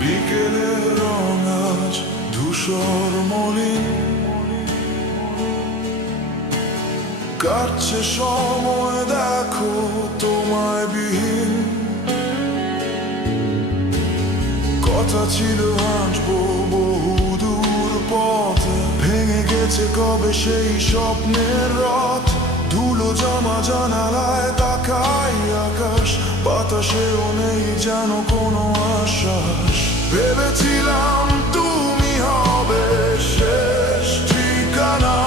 বিকেলের রং আজ ধূসর মলিন, কাটছে সময় দেখো তোমায় বিহীন। কথা ছিল হাঁটবো বহুদূর পথ, ভেঙে গেছে কবে সেই স্বপ্নের রথ। ধুলো জমা জানালায় তাকাই আকাশ, বাতাসেও নেই যেন কোনো আশ্বাস। ভেবেছিলাম তুমি হবে শেষ ঠিকানা,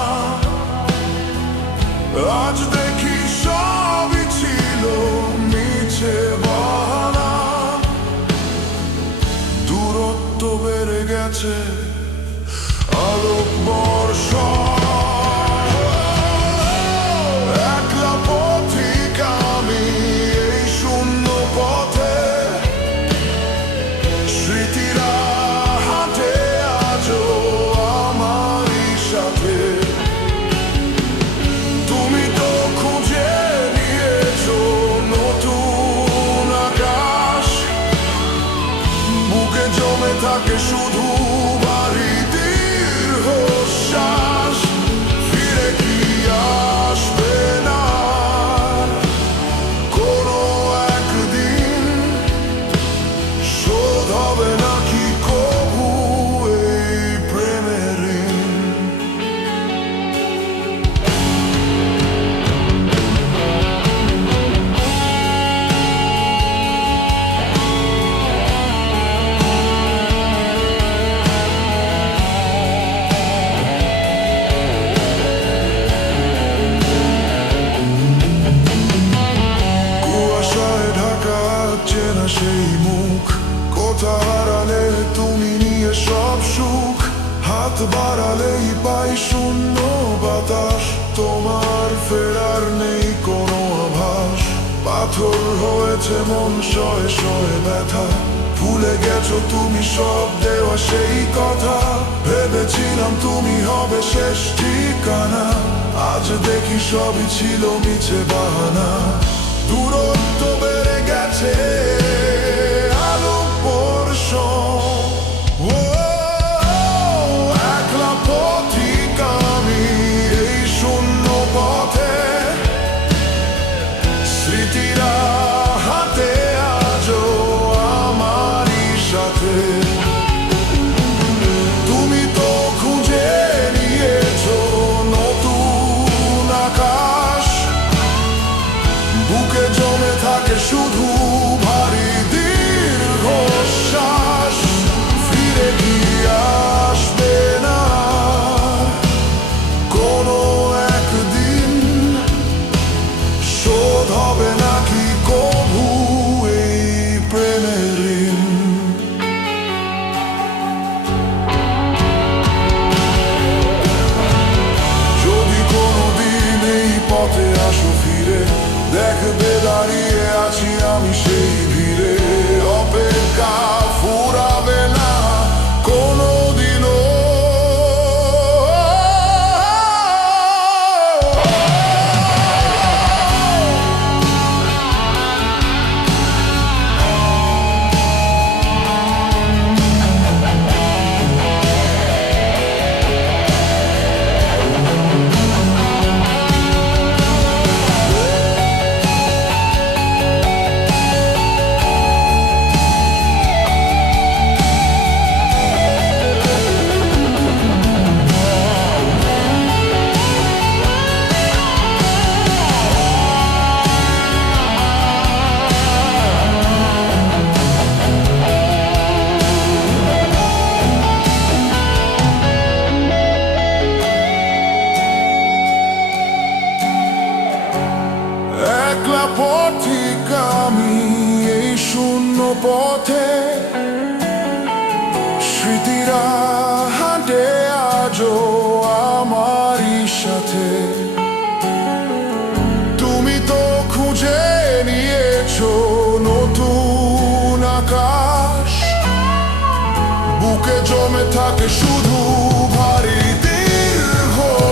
আজ দেখি সবই ছিল মিছে বাহানা। দূরত্ব বেড়ে গেছে আলোক বর্ষা, একলা পথিক আমি এই শূন্য পথে। স্মৃতিরা হাঁটে আজও আমারই সাথে। তুমি তো খুঁজে নিয়েছো নতুন আকাশ, বুকে জমে থাকে শুধু ভারী দীর্ঘশ্বাস। ফিরে কি আসবে না কোনো একদিন? শোধ হবে নাকি কবু এই প্রেমের ঋণ? কুয়াশায় ঢাকা চেনা সেই মুখ, কোথা হারালে তুমি নিয়ে সব সুখ। হাত বাড়ালেই পাই শূন্য বাতাস, তোমার ফেরার নেই কোনো আভাস। পাথর হয়েছে মন শয়ে শয়ে ব্যথা, ভুলে গেছো তুমি সব দেওয়া সেই কথা। ভেবেছিলাম তুমি হবে শেষ ঠিকানা, আজ দেখি সবই ছিল মিছে বাহানা। দূরত্ব বেড়ে গেছে আলোক বর্ষা, একলা পথিক আমি এই শূন্য পথে। স্মৃতিরা হাতে আজও আমারই সাথে। তুমি তো খুঁজে নিয়েছো নতুন আকাশ, বুকে জমে থাকে শুধু ভারী দীর্ঘশ্বাস। ফিরে কি আসবে না কোনো একদিন? শোধ হবে নাকি কবু এই প্রেমের ঋণ? যদি কোনোদিন এই পথে আসো ফিরে, দেখবে দাঁড়িয়ে আছি আমি সেই ভিড়ে। অপেক্ষা ফুরাবে না কোনোদিনও। একলা পথিক আমি এই শূন্য পথে। স্মৃতিরা হাঁটে আজও আমারই সাথে। তুমি তো খুঁজে নিয়েছো নতুন আকাশ, বুকে জমে থাকে শুধু ভারী দীর্ঘশ্বাস।